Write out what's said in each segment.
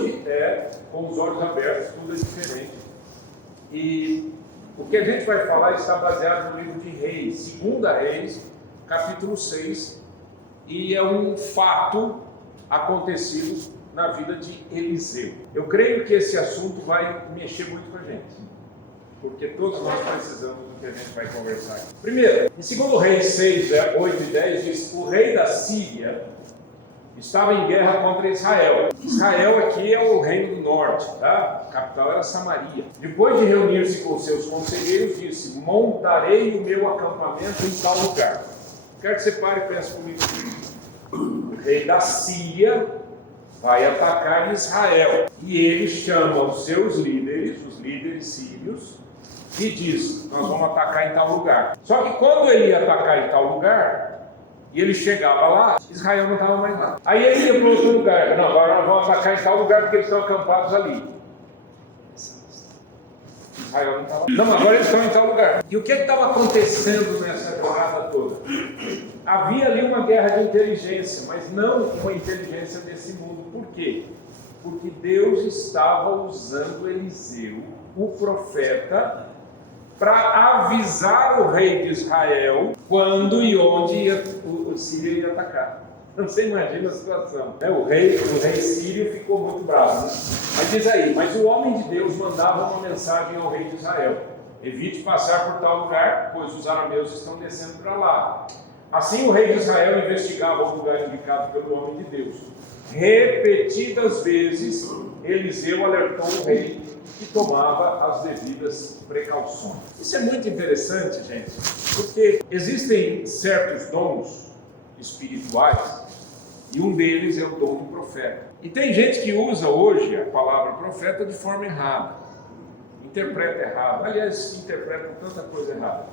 hoje com os olhos abertos, tudo é diferente. E o que a gente vai falar está baseado no livro de Reis, 2 Reis, capítulo 6, e é um fato acontecido na vida de Eliseu. Eu creio que esse assunto vai mexer muito com a gente, porque todos nós precisamos do que a gente vai conversar aqui. Primeiro, em 2 Reis 6, 8 e 10, diz: o rei da Síria estava em guerra contra Israel. Israel aqui é o reino do norte, tá? A capital era Samaria. Depois de reunir-se com seus conselheiros, disse: montarei o meu acampamento em tal lugar. Quero que você pare e pense comigo. O rei da Síria vai atacar Israel. E ele chama os seus líderes, os líderes sírios, e diz: nós vamos atacar em tal lugar. Só que quando ele ia atacar em tal lugar, e ele chegava lá, Israel não estava mais lá. Aí ele ia para outro lugar. Não, agora nós vamos atacar em tal lugar porque eles estão acampados ali. Israel não estava lá. Não, agora eles estão em tal lugar. E o que estava acontecendo nessa jornada toda? Havia ali uma guerra de inteligência, mas não uma inteligência desse mundo. Por quê? Porque Deus estava usando Eliseu, o profeta, para avisar o rei de Israel quando e onde o Sírio ia atacar. Então você imagina a situação, né? O rei sírio ficou muito bravo, né? Mas diz aí: mas o homem de Deus mandava uma mensagem ao rei de Israel: evite passar por tal lugar, pois os arameus estão descendo para lá. Assim o rei de Israel investigava o lugar indicado pelo homem de Deus. Repetidas vezes Eliseu alertou o rei e tomava as devidas precauções. Isso é muito interessante, gente, porque existem certos dons espirituais e um deles é o dom do profeta. E tem gente que usa hoje a palavra profeta de forma errada, interpreta errado. Aliás, interpreta tanta coisa errada.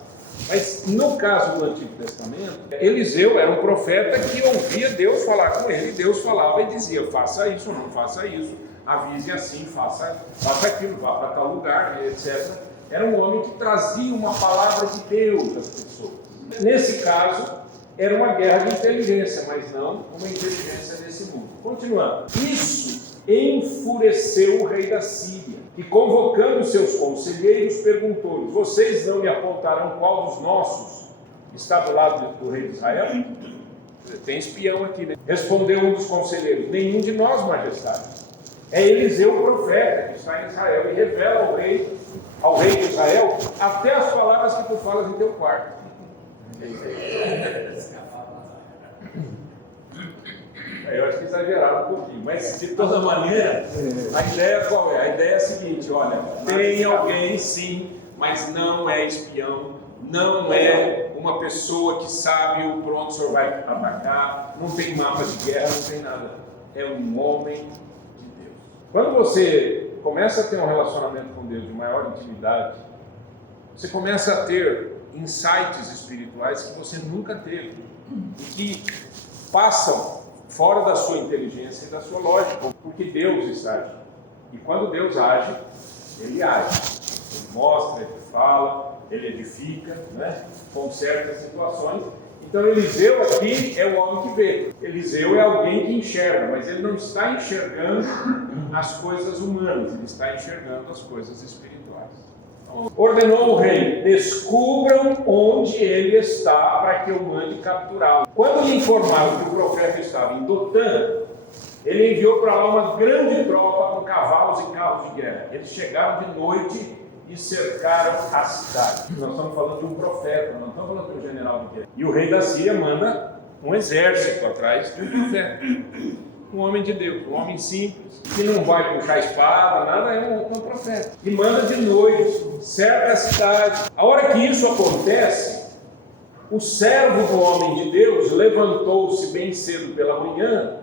Mas no caso do Antigo Testamento, Eliseu era um profeta que ouvia Deus falar com ele, e Deus falava e dizia: faça isso, não faça isso, avise assim, faça aquilo, vá para tal lugar, etc. Era um homem que trazia uma palavra de Deus às pessoas. Nesse caso, era uma guerra de inteligência, mas não uma inteligência desse mundo. Continuando. Isso enfureceu o rei da Síria, e convocando seus conselheiros, perguntou-lhes: vocês não me apontarão qual dos nossos está do lado do rei de Israel? Tem espião aqui, né? Respondeu um dos conselheiros: nenhum de nós, majestade. É Eliseu o profeta que está em Israel e revela ao rei de Israel até as palavras que tu falas em teu quarto. Eu acho que exageraram um pouquinho, mas de toda maneira, a ideia qual é? A ideia é a seguinte: olha, tem alguém sim, mas não é espião, não é uma pessoa que sabe por onde o senhor vai atacar, não tem mapa de guerra, não tem nada. É um homem de Deus. Quando você começa a ter um relacionamento com Deus de maior intimidade, você começa a ter insights espirituais que você nunca teve e que passam fora da sua inteligência e da sua lógica, porque Deus está agindo. E quando Deus age, Ele age. Ele mostra, Ele fala, Ele edifica, né? Conserta as situações. Então Eliseu aqui é o homem que vê. Eliseu é alguém que enxerga, mas ele não está enxergando as coisas humanas, ele está enxergando as coisas espirituais. Ordenou o rei: descubram onde ele está para que eu mande capturá-lo. Quando lhe informaram que o profeta estava em Dotã, ele enviou para lá uma grande tropa com cavalos e carros de guerra. Eles chegaram de noite e cercaram a cidade. Nós estamos falando de um profeta, não estamos falando de um general de guerra. E o rei da Síria manda um exército atrás de um profeta, um homem de Deus, um homem simples, que não vai puxar espada, nada, é um profeta. E manda de noite, cerca a cidade. A hora que isso acontece, o servo do homem de Deus levantou-se bem cedo pela manhã,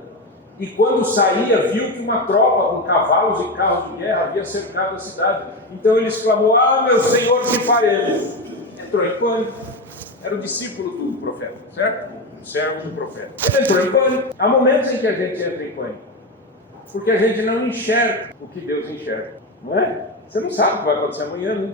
e quando saía, viu que uma tropa com cavalos e carros de guerra havia cercado a cidade. Então ele exclamou: ah, meu senhor, que faremos? Entrou em pânico. Era o discípulo do profeta, certo? O servo do profeta. Ele entrou em pânico. Há momentos em que a gente entra em pânico, porque a gente não enxerga o que Deus enxerga, não é? Você não sabe o que vai acontecer amanhã, né?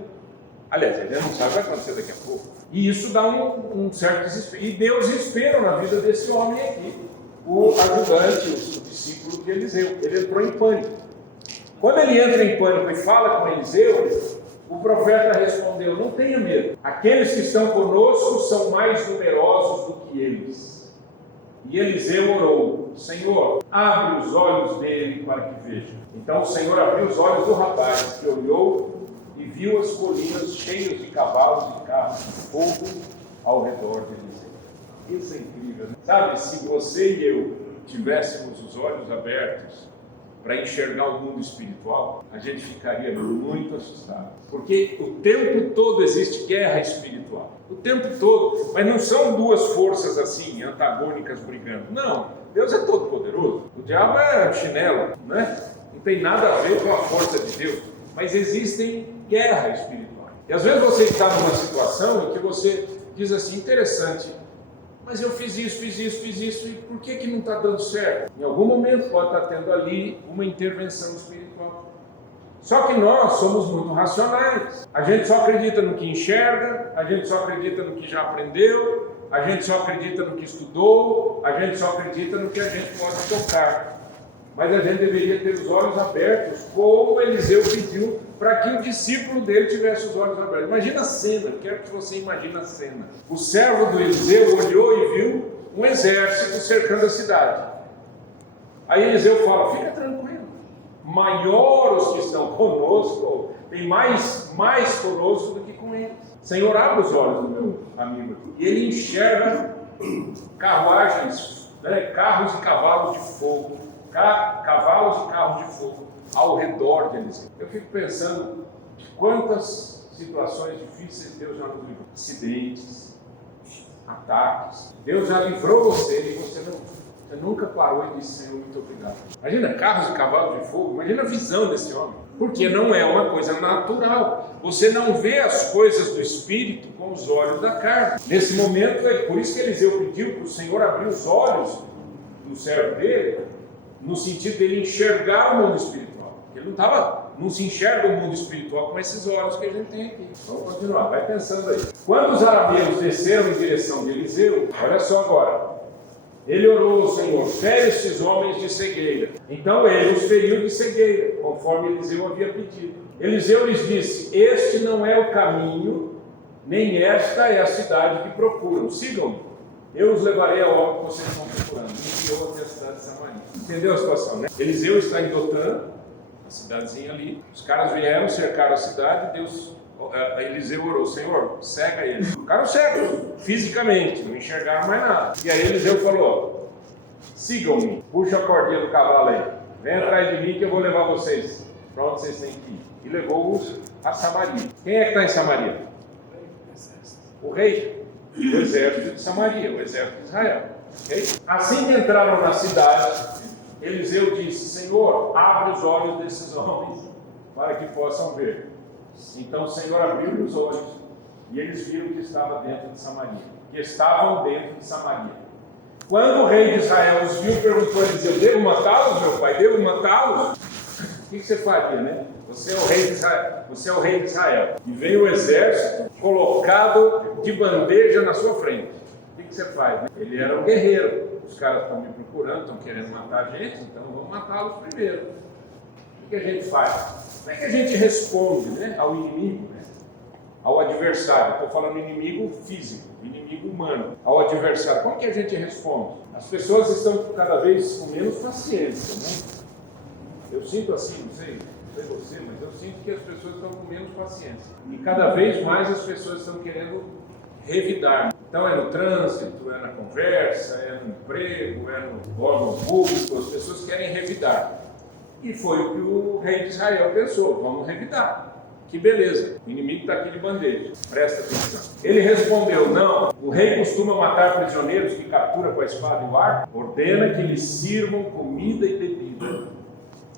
Aliás, a gente não sabe o que vai acontecer daqui a pouco. E isso dá um certo desespero. E Deus espera na vida desse homem aqui, o ajudante, o discípulo de Eliseu. Ele entrou em pânico. Quando ele entra em pânico e fala com Eliseu, o profeta respondeu: não tenha medo, aqueles que estão conosco são mais numerosos do que eles. E Eliseu orou: Senhor, abre os olhos dele para que veja. Então o Senhor abriu os olhos do rapaz, que olhou e viu as colinas cheias de cavalos e carros de fogo ao redor de Eliseu. Isso é incrível, né? Sabe, se você e eu tivéssemos os olhos abertos para enxergar o mundo espiritual, a gente ficaria muito assustado. Porque o tempo todo existe guerra espiritual. O tempo todo. Mas não são duas forças assim, antagônicas brigando. Não. Deus é todo poderoso. O diabo é chinelo, né? Não tem nada a ver com a força de Deus. Mas existem guerras espirituais. E às vezes você está numa situação em que você diz assim: interessante, mas eu fiz isso, e por que não está dando certo? Em algum momento pode estar tendo ali uma intervenção espiritual. Só que nós somos muito racionais. A gente só acredita no que enxerga, a gente só acredita no que já aprendeu, a gente só acredita no que estudou, a gente só acredita no que a gente pode tocar. Mas a gente deveria ter os olhos abertos, como Eliseu pediu para que o discípulo dele tivesse os olhos abertos. Imagina a cena, quero que você imagine a cena. O servo do Eliseu olhou e viu um exército cercando a cidade. Aí Eliseu fala: fica tranquilo, maior os que estão conosco, tem mais conosco do que com eles. Senhor, abre os olhos do meu amigo aqui. E ele enxerga carruagens, carros e cavalos de fogo, cavalos e carros de fogo ao redor de Eliseu. Eu fico pensando de quantas situações difíceis Deus já nos livrou. Acidentes, ataques. Deus já livrou você e você nunca parou e disse: Senhor, muito obrigado. Imagina carros e cavalos de fogo, imagina a visão desse homem. Porque não é uma coisa natural. Você não vê as coisas do Espírito com os olhos da carne. Nesse momento, é por isso que Eliseu pediu para o Senhor abrir os olhos do servo dele, no sentido dele enxergar o mundo espiritual. Ele não se enxerga o mundo espiritual com esses olhos que a gente tem aqui. Vamos continuar, vai pensando aí. Quando os arameus desceram em direção de Eliseu, olha só agora, ele orou ao Senhor: fere estes homens de cegueira. Então ele os feriu de cegueira, conforme Eliseu havia pedido. Eliseu lhes disse: este não é o caminho, nem esta é a cidade que procuram. Sigam-me, eu os levarei ao homem que vocês estão procurando. Enviou até a cidade de Samaria. Entendeu a situação, né? Eliseu está em Dotã, a cidadezinha ali. Os caras vieram, cercaram a cidade. Eliseu orou: Senhor, cega eles. O cara cego, fisicamente, não enxergaram mais nada. E aí Eliseu falou: sigam-me, puxa a cordinha do cavalo aí, vem atrás de mim que eu vou levar vocês para onde vocês têm que ir. E levou-os a Samaria. Quem é que está em Samaria? O rei. O exército de Samaria, o exército de Israel. Okay? Assim que entraram na cidade, Eliseu disse: Senhor, abre os olhos desses homens para que possam ver. Então o Senhor abriu os olhos e eles viram que estava dentro de Samaria, que estavam dentro de Samaria. Quando o rei de Israel os viu, perguntou a Eliseu: devo matá-los, meu pai? Devo matá-los? O que você faria, né? Você é o rei de Israel. Você é o rei de Israel. E veio o exército colocado de bandeja na sua frente. O que você faz, né? Ele era um guerreiro. Os caras estão me procurando, estão querendo matar a gente, então vamos matá-los primeiro. O que a gente faz? Como é que a gente responde, né, ao inimigo, né? Ao adversário? Estou falando inimigo físico, inimigo humano. Ao adversário, como que a gente responde? As pessoas estão cada vez com menos paciência, né? Eu sinto assim, não sei você, mas eu sinto que as pessoas estão com menos paciência. E cada vez mais as pessoas estão querendo revidar. Então é no trânsito, é na conversa, é no emprego, é no órgão público, as pessoas querem revidar. E foi o que o rei de Israel pensou: vamos revidar. Que beleza, o inimigo está aqui de bandeja, presta atenção. Ele respondeu: não, o rei costuma matar prisioneiros que captura com a espada e o arco, ordena que lhes sirvam comida e bebida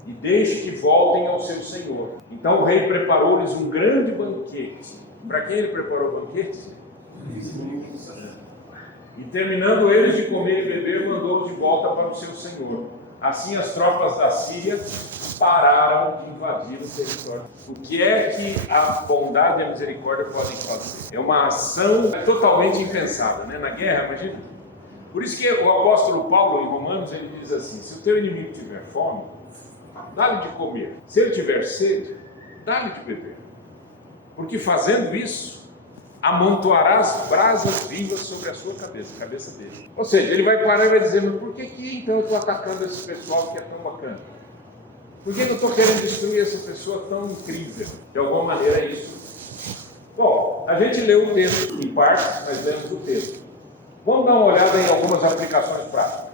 e deixe que voltem ao seu senhor. Então o rei preparou-lhes um grande banquete. Para quem ele preparou o banquete? E terminando eles de comer e beber, mandou de volta para o seu senhor. Assim as tropas da Síria pararam de invadir o território. O que é que a bondade e a misericórdia podem fazer? É uma ação totalmente impensada, né? Na guerra, imagina. Por isso que o apóstolo Paulo, em Romanos, ele diz assim: se o teu inimigo tiver fome, dá-lhe de comer. Se ele tiver sede, dá-lhe de beber. Porque fazendo isso, amontoarás brasas vivas sobre a sua cabeça dele. Ou seja, ele vai parar e vai dizer, mas por que então eu estou atacando esse pessoal que é tão bacana? Por que eu estou querendo destruir essa pessoa tão incrível? De alguma maneira é isso. Bom, a gente leu o texto em partes, mas lemos o texto. Vamos dar uma olhada em algumas aplicações práticas.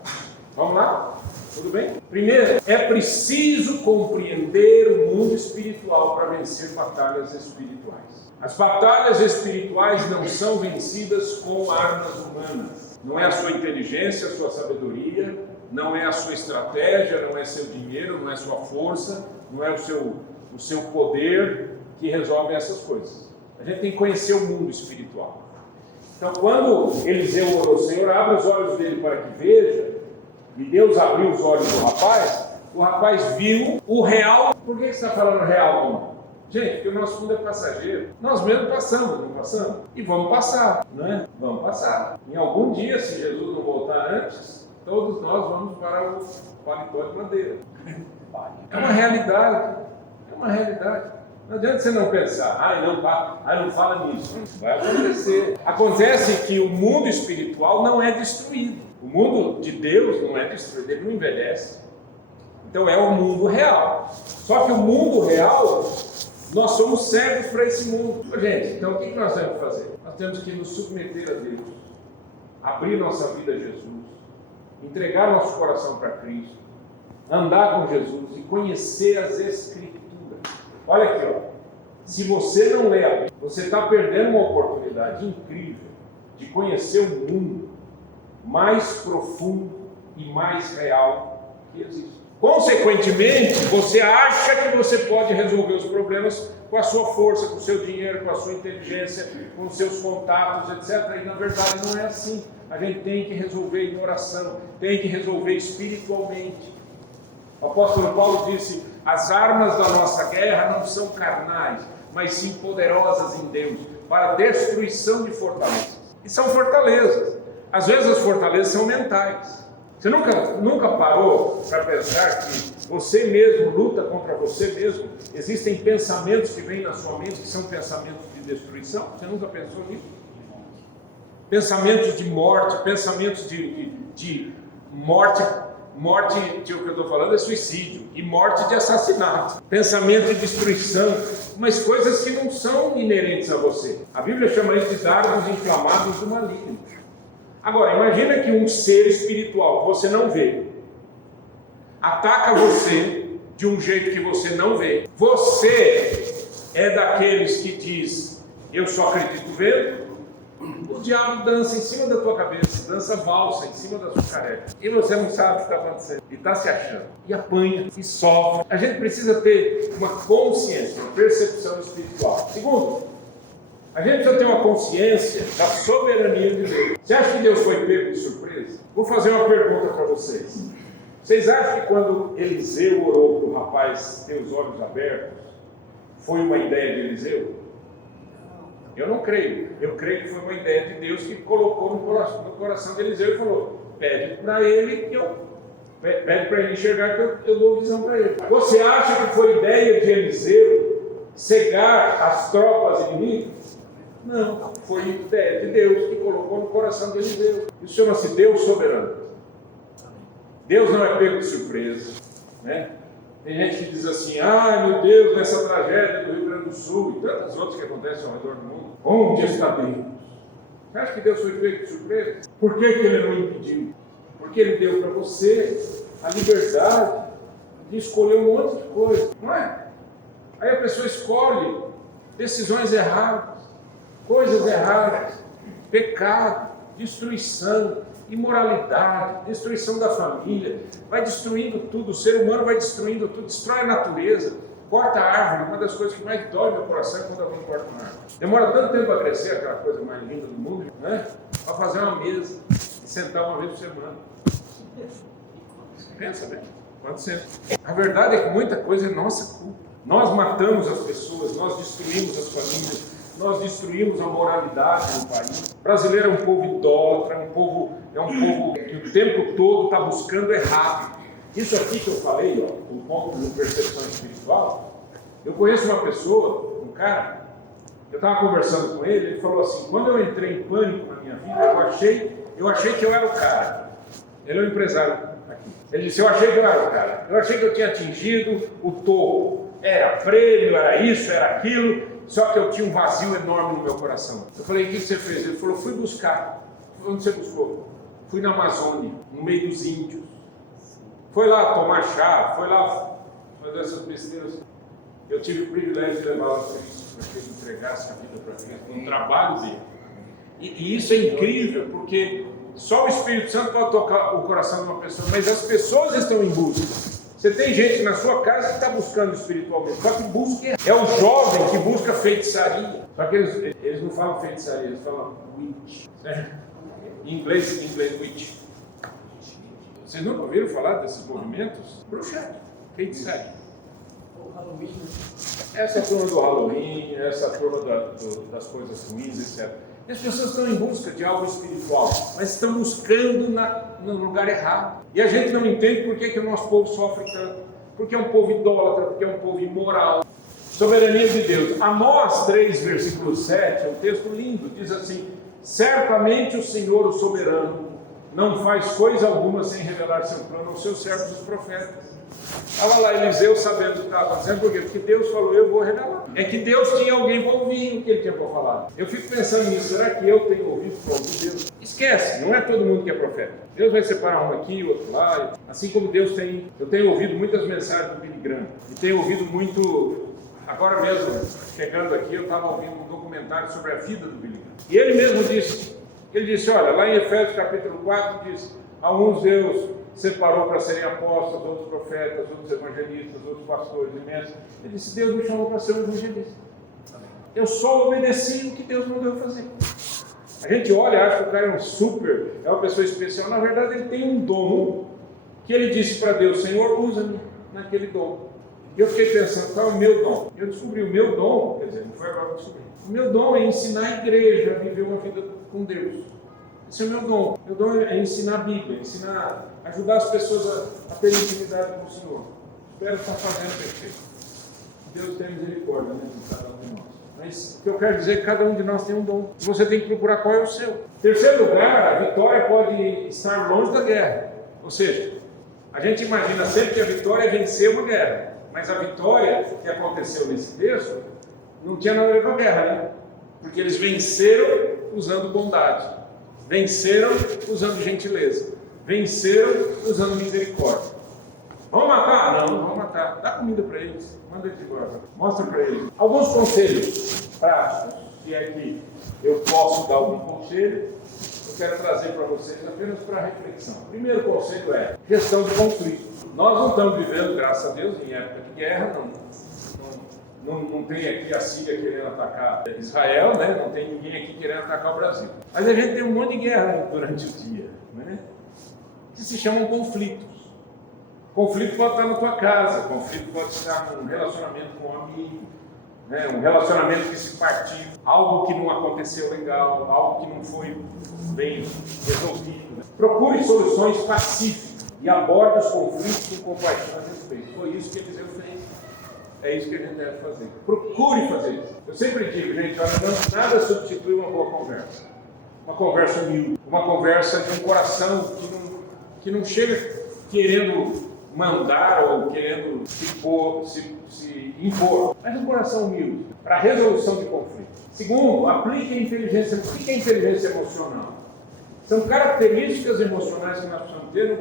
Vamos lá? Tudo bem? Primeiro, é preciso compreender o mundo espiritual para vencer batalhas espirituais. As batalhas espirituais não são vencidas com armas humanas. Não é a sua inteligência, a sua sabedoria, não é a sua estratégia, não é seu dinheiro, não é sua força, não é o seu poder que resolve essas coisas. A gente tem que conhecer o mundo espiritual. Então, quando Eliseu orou, Senhor, abre os olhos dele para que veja, e Deus abriu os olhos do rapaz, o rapaz viu o real. Por que você está falando real, irmão? Gente, porque o nosso mundo é passageiro. Nós mesmos passamos, não passamos? E vamos passar, não é? Vamos passar. Em algum dia, se Jesus não voltar antes, todos nós vamos para o paletó de madeira. É uma realidade. É uma realidade. Não adianta você não pensar, não fala nisso. Vai acontecer. Acontece que o mundo espiritual não é destruído. O mundo de Deus não é destruído, ele não envelhece. Então é o mundo real. Só que o mundo real, nós somos cegos para esse mundo. Gente, então o que nós temos que fazer? Nós temos que nos submeter a Deus, abrir nossa vida a Jesus, entregar nosso coração para Cristo, andar com Jesus e conhecer as Escrituras. Olha aqui, ó. Se você não lê a Bíblia, você está perdendo uma oportunidade incrível de conhecer o mundo mais profundo e mais real que existe. Consequentemente, você acha que você pode resolver os problemas com a sua força, com o seu dinheiro, com a sua inteligência, com os seus contatos, etc. E na verdade não é assim. A gente tem que resolver em oração, tem que resolver espiritualmente. O apóstolo Paulo disse, as armas da nossa guerra não são carnais, mas sim poderosas em Deus, para a destruição de fortalezas. E são fortalezas. Às vezes as fortalezas são mentais. Você nunca parou para pensar que você mesmo luta contra você mesmo? Existem pensamentos que vêm na sua mente que são pensamentos de destruição? Você nunca pensou nisso? Pensamentos de morte, pensamentos de morte, que eu estou falando é suicídio, e morte de assassinato, pensamento de destruição, mas coisas que não são inerentes a você. A Bíblia chama isso de dardos inflamados do maligno. Agora, imagina que um ser espiritual que você não vê, ataca você de um jeito que você não vê. Você é daqueles que diz, eu só acredito vendo. O diabo dança em cima da tua cabeça, dança valsa em cima da sua careca. E você não sabe o que está acontecendo. E está se achando. E apanha, e sofre. A gente precisa ter uma consciência, uma percepção espiritual. Segundo, a gente precisa ter uma consciência da soberania de Deus. Você acha que Deus foi pego de surpresa? Vou fazer uma pergunta para vocês. Vocês acham que quando Eliseu orou para o rapaz ter os olhos abertos, foi uma ideia de Eliseu? Eu não creio. Eu creio que foi uma ideia de Deus que colocou no coração de Eliseu e falou, pede para ele enxergar que eu dou visão para ele. Você acha que foi ideia de Eliseu cegar as tropas inimigas? Não, foi ideia de Deus que colocou no coração de Eliseu. Isso chama-se Deus soberano. Deus não é pego de surpresa, né? Tem gente que diz assim, meu Deus, nessa tragédia do Rio Grande do Sul e tantas outras que acontecem ao redor do mundo, onde está Deus? Você acha que Deus foi pego de surpresa? Por que Ele não impediu? Porque Ele deu para você a liberdade de escolher um monte de coisa, não é? Aí a pessoa escolhe decisões erradas, coisas erradas, pecado, destruição, imoralidade, destruição da família, vai destruindo tudo, o ser humano vai destruindo tudo, destrói a natureza, corta a árvore. Uma das coisas que mais dói no coração é quando alguém corta uma árvore. Demora tanto tempo a crescer, aquela coisa mais linda do mundo, né? Para fazer uma mesa e sentar uma vez por semana. Pensa bem, quanto tempo? A verdade é que muita coisa é nossa culpa. Nós matamos as pessoas, nós destruímos as famílias, nós destruímos a moralidade no país. O brasileiro é um povo idólatra, é um povo que o tempo todo está buscando errado. Isso aqui que eu falei, ó, o ponto de percepção espiritual, eu conheço uma pessoa, um cara, eu estava conversando com ele falou assim, quando eu entrei em pânico na minha vida, eu achei que eu era o cara. Ele é um empresário aqui. Ele disse, eu achei que eu era o cara. Eu achei que eu tinha atingido o topo. Era prêmio, era isso, era aquilo, só que eu tinha um vazio enorme no meu coração. Eu falei, o que você fez? Ele falou, fui buscar. Onde você buscou? Fui na Amazônia, no meio dos índios. Foi lá tomar chá, foi lá fazer essas besteiras. Eu tive o privilégio de levar lá para Cristo, para que ele entregasse a vida para Cristo, no trabalho dele. E isso é incrível, porque só o Espírito Santo pode tocar o coração de uma pessoa, mas as pessoas estão em busca. Você tem gente na sua casa que está buscando espiritualmente, só que busca é o jovem que busca feitiçaria. Só que eles não falam feitiçaria, eles falam witch. Certo? Em inglês witch. Vocês nunca ouviram falar desses movimentos? Bruxaria, feitiçaria. Essa é a turma do Halloween, essa é a turma das coisas ruins, etc. E as pessoas estão em busca de algo espiritual, mas estão buscando no lugar errado. E a gente não entende por que o nosso povo sofre tanto. Porque é um povo idólatra, porque é um povo imoral. Soberania de Deus. Amós 3, versículo 7, é um texto lindo, diz assim, certamente o Senhor, o soberano, não faz coisa alguma sem revelar seu plano aos seus servos, os profetas. Estava lá Eliseu sabendo o que estava acontecendo, por quê? Porque Deus falou, eu vou revelar. É que Deus tinha alguém para ouvir o que ele tinha para falar. Eu fico pensando nisso, será que eu tenho ouvido para ouvir Deus? Esquece, não é todo mundo que é profeta. Deus vai separar um aqui, outro lá. Assim como Deus tem, eu tenho ouvido muitas mensagens do Billy Graham. E tenho ouvido muito, agora mesmo, chegando aqui, eu estava ouvindo um documentário sobre a vida do Billy Graham. E ele mesmo disse, olha, lá em Efésios capítulo 4, diz, alguns Deus separou para serem apóstolos, outros profetas, outros evangelistas, outros pastores e mestres. Ele disse, Deus me chamou para ser um evangelista. Eu só obedeci o que Deus mandou eu fazer. A gente olha, acha que o cara é um super, é uma pessoa especial. Na verdade, ele tem um dom que ele disse para Deus, Senhor, usa-me naquele dom. E eu fiquei pensando, qual é o meu dom? Eu descobri o meu dom, quer dizer, não foi agora que eu descobri. O meu dom é ensinar a igreja a viver uma vida com Deus. Esse é o meu dom. Meu dom é ensinar a Bíblia, ajudar as pessoas a terem intimidade com o Senhor. Espero estar fazendo perfeito. Deus tem misericórdia, né, de cada um de nós. Mas o que eu quero dizer é que cada um de nós tem um dom. Você tem que procurar qual é o seu. Terceiro lugar, a vitória pode estar longe da guerra. Ou seja, a gente imagina sempre que a vitória é vencer uma guerra. Mas a vitória que aconteceu nesse texto não tinha nada a ver com a guerra, né? Porque eles venceram usando bondade. Venceram usando gentileza. Venceram usando misericórdia. Vamos matar? Não vamos matar. Dá comida para eles. Manda eles embora. Mostra para eles. Alguns conselhos práticos. Se é que eu posso dar algum conselho, eu quero trazer para vocês apenas para reflexão. O primeiro conselho é gestão de conflito. Nós não estamos vivendo, graças a Deus, em época de guerra. Não tem aqui a Síria querendo atacar Israel, né? Não tem ninguém aqui querendo atacar o Brasil. Mas a gente tem um monte de guerra durante o dia, né? Que se chamam conflitos. Conflito pode estar na tua casa, conflito pode estar num relacionamento com um amigo, né? Um relacionamento que se partiu, algo que não aconteceu legal, algo que não foi bem resolvido. Né? Procure soluções pacíficas e aborde os conflitos com compaixão e respeito. Foi isso que Eliseu fez. É isso que a gente deve fazer. Procure fazer isso. Eu sempre digo, gente, olha, nada substitui uma boa conversa. Uma conversa humilde. Uma conversa de um coração que não chega querendo mandar ou querendo se impor. Mas um coração humilde. Para a resolução de conflitos. Segundo, aplique a inteligência. O que é inteligência emocional? São características emocionais que nós precisamos ter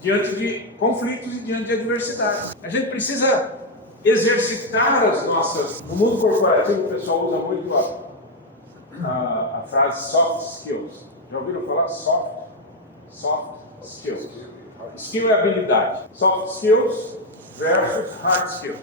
diante de conflitos e diante de adversidades. A gente precisa exercitar as nossas... No mundo corporativo, o pessoal usa muito a frase soft skills. Já ouviram falar? Soft skills. Skill é habilidade. Soft skills versus hard skills.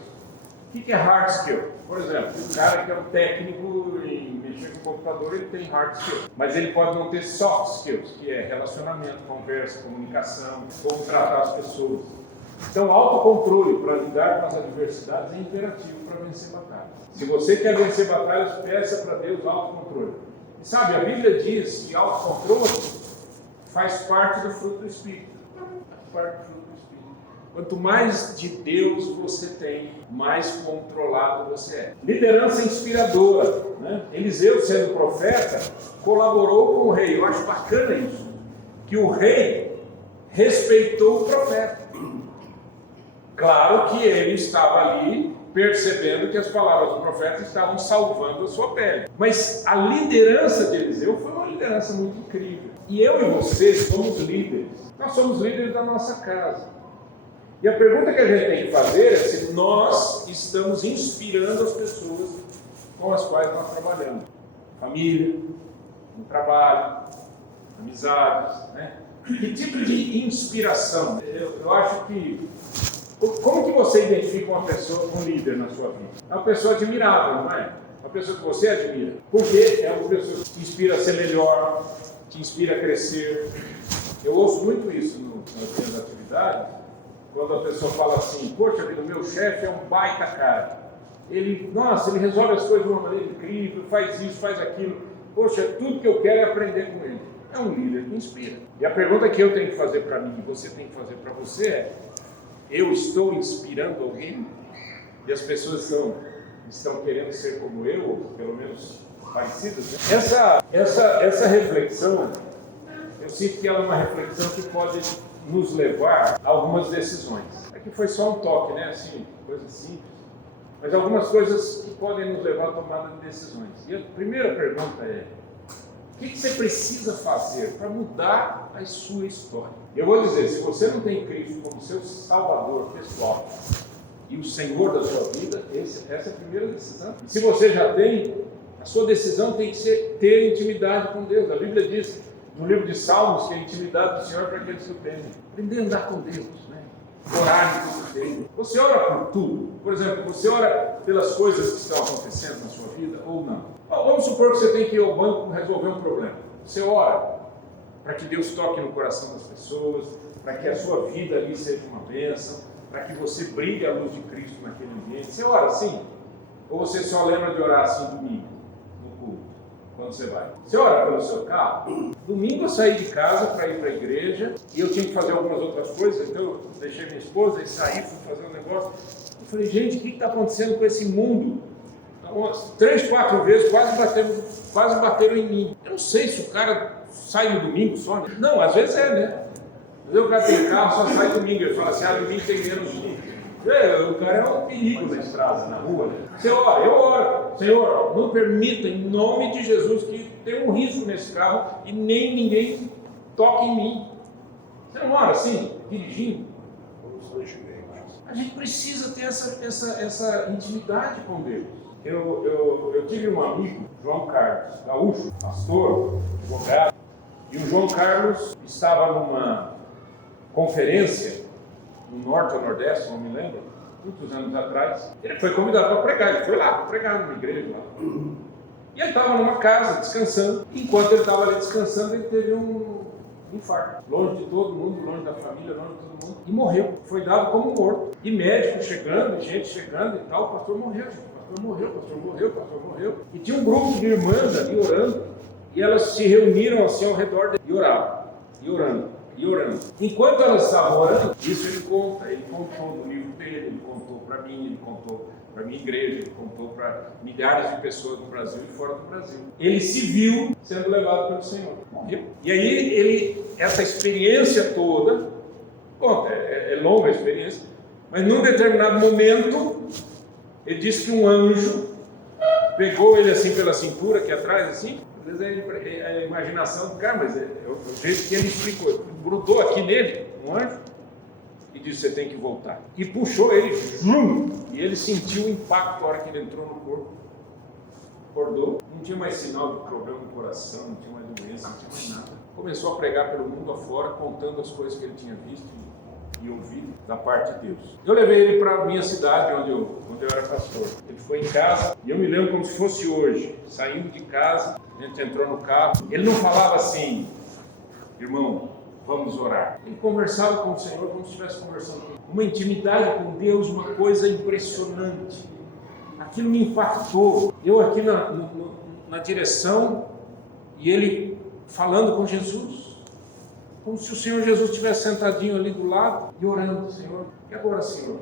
O que é hard skill? Por exemplo, um cara que é um técnico em mexer com o computador, ele tem hard skills. Mas ele pode não ter soft skills, que é relacionamento, conversa, comunicação, como tratar as pessoas. Então, autocontrole para lidar com as adversidades é imperativo para vencer batalhas. Se você quer vencer batalhas, peça para Deus autocontrole. E sabe, a Bíblia diz que autocontrole faz parte do fruto do Espírito. Faz parte do fruto do Espírito. Quanto mais de Deus você tem, mais controlado você é. Liderança inspiradora, né? Eliseu, sendo profeta, colaborou com o rei. Eu acho bacana isso, que o rei respeitou o profeta. Claro que ele estava ali percebendo que as palavras do profeta estavam salvando a sua pele. Mas a liderança de Eliseu foi uma liderança muito incrível. E eu e você somos líderes. Nós somos líderes da nossa casa. E a pergunta que a gente tem que fazer é se nós estamos inspirando as pessoas com as quais nós trabalhamos. Família, no trabalho, amizades, né? Que tipo de inspiração? Eu acho que... Como que você identifica uma pessoa, um líder na sua vida? É uma pessoa admirável, não é? Uma pessoa que você admira. Porque é uma pessoa que te inspira a ser melhor, te inspira a crescer. Eu ouço muito isso nas minhas atividades. Quando a pessoa fala assim, poxa vida, o meu chefe é um baita cara. Ele resolve as coisas de uma maneira incrível, faz isso, faz aquilo. Poxa, tudo que eu quero é aprender com ele. É um líder que inspira. E a pergunta que eu tenho que fazer para mim, e você tem que fazer para você é, eu estou inspirando alguém? E as pessoas estão querendo ser como eu, ou pelo menos parecidas? Né? Essa reflexão, eu sinto que ela é uma reflexão que pode nos levar a algumas decisões. Aqui foi só um toque, né? Assim, coisa simples. Mas algumas coisas que podem nos levar a tomada de decisões. E a primeira pergunta é, o que você precisa fazer para mudar a sua história? Eu vou dizer, se você não tem Cristo como seu Salvador pessoal e o Senhor da sua vida, essa é a primeira decisão. E se você já tem, a sua decisão tem que ser ter intimidade com Deus. A Bíblia diz no livro de Salmos que a intimidade do Senhor é para aqueles que o temem. Aprender a andar com Deus, né? Orar em todo tempo. Você ora por tudo. Por exemplo, você ora pelas coisas que estão acontecendo na sua vida ou não. Vamos supor que você tem que ir ao banco resolver um problema. Você ora para que Deus toque no coração das pessoas, para que a sua vida ali seja uma bênção, para que você brilhe a luz de Cristo naquele ambiente. Você ora assim? Ou você só lembra de orar assim domingo, no culto, quando você vai? Você ora pelo seu carro? Domingo eu saí de casa para ir para a igreja e eu tinha que fazer algumas outras coisas, então eu deixei minha esposa e saí, fui fazer um negócio. Eu falei, gente, o que está acontecendo com esse mundo? 3, 4 vezes quase bateram em mim. Eu não sei se o cara sai no domingo só, né? Não, às vezes é, né? Às vezes o cara tem carro, só sai domingo. Ele fala assim, domingo tem menos dia. O cara é um perigo na estrada, na rua, né? Você ora, eu oro. Senhor, não permita, em nome de Jesus, que tenha um risco nesse carro e nem ninguém toque em mim. Você não ora assim, dirigindo? A gente precisa ter essa intimidade com Deus. Eu tive um amigo, João Carlos, gaúcho, pastor, advogado, e o João Carlos estava numa conferência no Norte ou Nordeste, não me lembro, muitos anos atrás. Ele foi convidado para pregar, ele foi lá para pregar numa igreja lá. E ele estava numa casa descansando. Enquanto ele estava ali descansando, ele teve um infarto. Longe de todo mundo, longe da família, longe de todo mundo. E morreu. Foi dado como morto. E médico chegando, gente chegando e tal, o pastor morreu, gente. O pastor morreu. E tinha um grupo de irmãs ali orando, e elas se reuniram assim ao redor dele, e oravam, e orando. Enquanto elas estavam orando, isso ele contou no livro dele, ele contou para mim, ele contou para a minha igreja, ele contou para milhares de pessoas no Brasil e fora do Brasil. Ele se viu sendo levado pelo Senhor, morreu. E aí essa experiência toda, bom, é longa a experiência, mas num determinado momento, ele disse que um anjo pegou ele assim pela cintura, aqui atrás, assim. Às vezes é a imaginação do cara, mas é o jeito que ele explicou. Grudou aqui nele, um anjo, e disse, você tem que voltar. E puxou ele, e ele sentiu o impacto na hora que ele entrou no corpo. Acordou, não tinha mais sinal de problema no coração, não tinha mais doença, não tinha mais nada. Começou a pregar pelo mundo afora, contando as coisas que ele tinha visto e ouvido da parte de Deus. Eu levei ele para a minha cidade, onde eu era pastor. Ele foi em casa, e eu me lembro como se fosse hoje, saindo de casa, a gente entrou no carro. Ele não falava assim, irmão, vamos orar. Ele conversava com o Senhor como se estivesse conversando com ele. Uma intimidade com Deus, uma coisa impressionante. Aquilo me impactou. Eu aqui na direção, e ele falando com Jesus. Como se o Senhor Jesus estivesse sentadinho ali do lado e orando, Senhor. E agora, Senhor,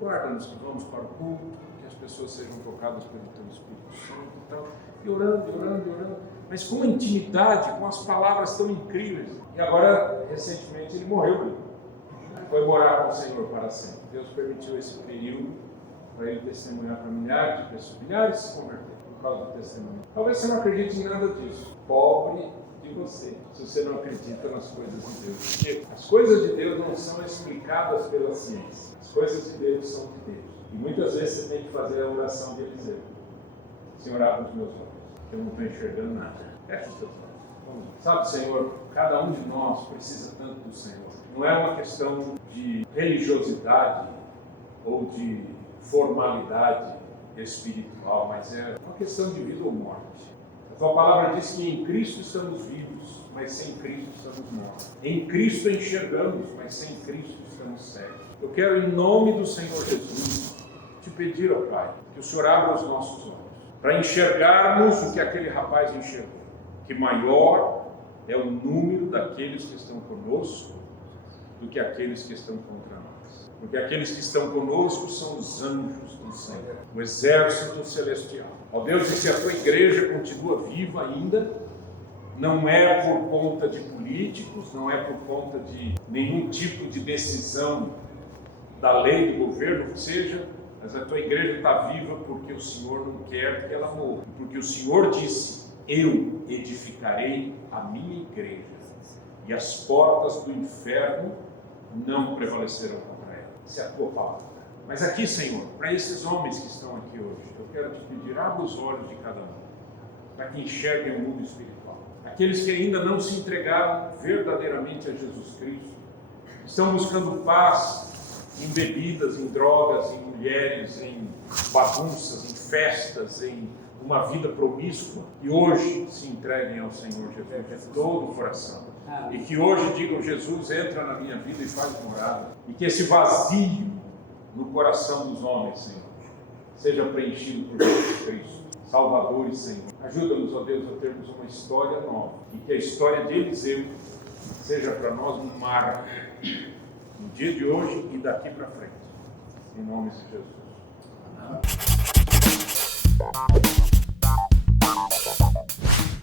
guarda-nos que vamos para o culto, que as pessoas sejam tocadas pelo Teu Espírito Santo e tal. E orando. Mas com uma intimidade, com as palavras tão incríveis. E agora, recentemente, ele morreu ali. Foi morar com o Senhor para sempre. Deus permitiu esse período para ele testemunhar para milhares de pessoas. Milhares se converteram por causa do testemunho. Talvez você não acredite em nada disso. Pobre de você, se você não acredita nas coisas de Deus. Porque as coisas de Deus não são explicadas pela ciência. As coisas de Deus são de Deus. E muitas vezes você tem que fazer a oração de Eliseu. Senhor, abre os meus olhos. Eu não estou enxergando nada. Fecha os teus olhos. Sabe, Senhor, cada um de nós precisa tanto do Senhor. Não é uma questão de religiosidade ou de formalidade espiritual, mas é uma questão de vida ou morte. A tua palavra diz que em Cristo estamos vivos, mas sem Cristo estamos mortos. Em Cristo enxergamos, mas sem Cristo estamos cegos. Eu quero, em nome do Senhor Jesus, te pedir, ó Pai, que o Senhor abra os nossos olhos, para enxergarmos o que aquele rapaz enxergou, que maior é o número daqueles que estão conosco do que aqueles que estão contra nós. Porque aqueles que estão conosco são os anjos do Senhor, o exército celestial. Ó Deus, e se a tua igreja continua viva ainda, não é por conta de políticos, não é por conta de nenhum tipo de decisão da lei do governo que seja, mas a tua igreja está viva porque o Senhor não quer que ela morra. Porque o Senhor disse: eu edificarei a minha igreja e as portas do inferno não prevalecerão contra ela. Essa é a tua palavra. Mas aqui, Senhor, para esses homens que estão aqui hoje, eu quero te pedir, abra os olhos de cada um, para que enxerguem o mundo espiritual. Aqueles que ainda não se entregaram verdadeiramente a Jesus Cristo, estão buscando paz em bebidas, em drogas, em mulheres, em bagunças, em festas, em uma vida promíscua, e hoje se entreguem ao Senhor Jesus de todo o coração. E que hoje digam: Jesus, entra na minha vida e faz morada. E que esse vazio no coração dos homens, Senhor, seja preenchido por Jesus Cristo, Salvador e Senhor. Ajuda-nos, ó Deus, a termos uma história nova, e que a história de Eliseu seja para nós um marco no dia de hoje e daqui para frente. Em nome de Jesus. Amém.